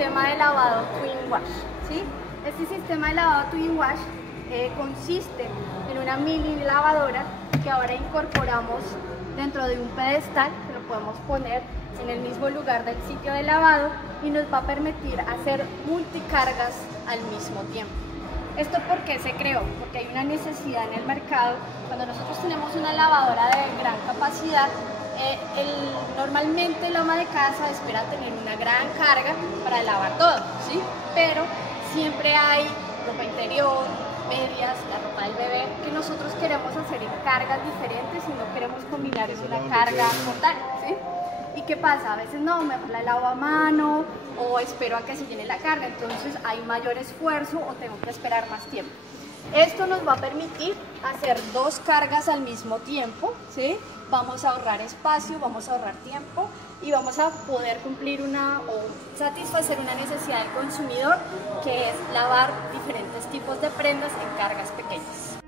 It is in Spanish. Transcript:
sistema de lavado Twin Wash, ¿sí? Este sistema de lavado Twin Wash consiste en una mini lavadora que ahora incorporamos dentro de un pedestal que lo podemos poner en el mismo lugar del sitio de lavado y nos va a permitir hacer multicargas al mismo tiempo. ¿Esto por qué se creó? Porque hay una necesidad en el mercado. Cuando nosotros tenemos una lavadora de gran capacidad, normalmente el ama de casa espera tener una gran carga para lavar todo, ¿sí? Pero siempre hay ropa interior, medias, la ropa del bebé, que nosotros queremos hacer en cargas diferentes y no queremos combinar en una carga total, ¿sí? ¿Y qué pasa? A veces no, mejor la lavo a mano o espero a que se llene la carga, entonces hay mayor esfuerzo o tengo que esperar más tiempo. Esto nos va a permitir hacer dos cargas al mismo tiempo, ¿sí? Vamos a ahorrar espacio, vamos a ahorrar tiempo y vamos a poder cumplir o satisfacer una necesidad del consumidor, que es lavar diferentes tipos de prendas en cargas pequeñas.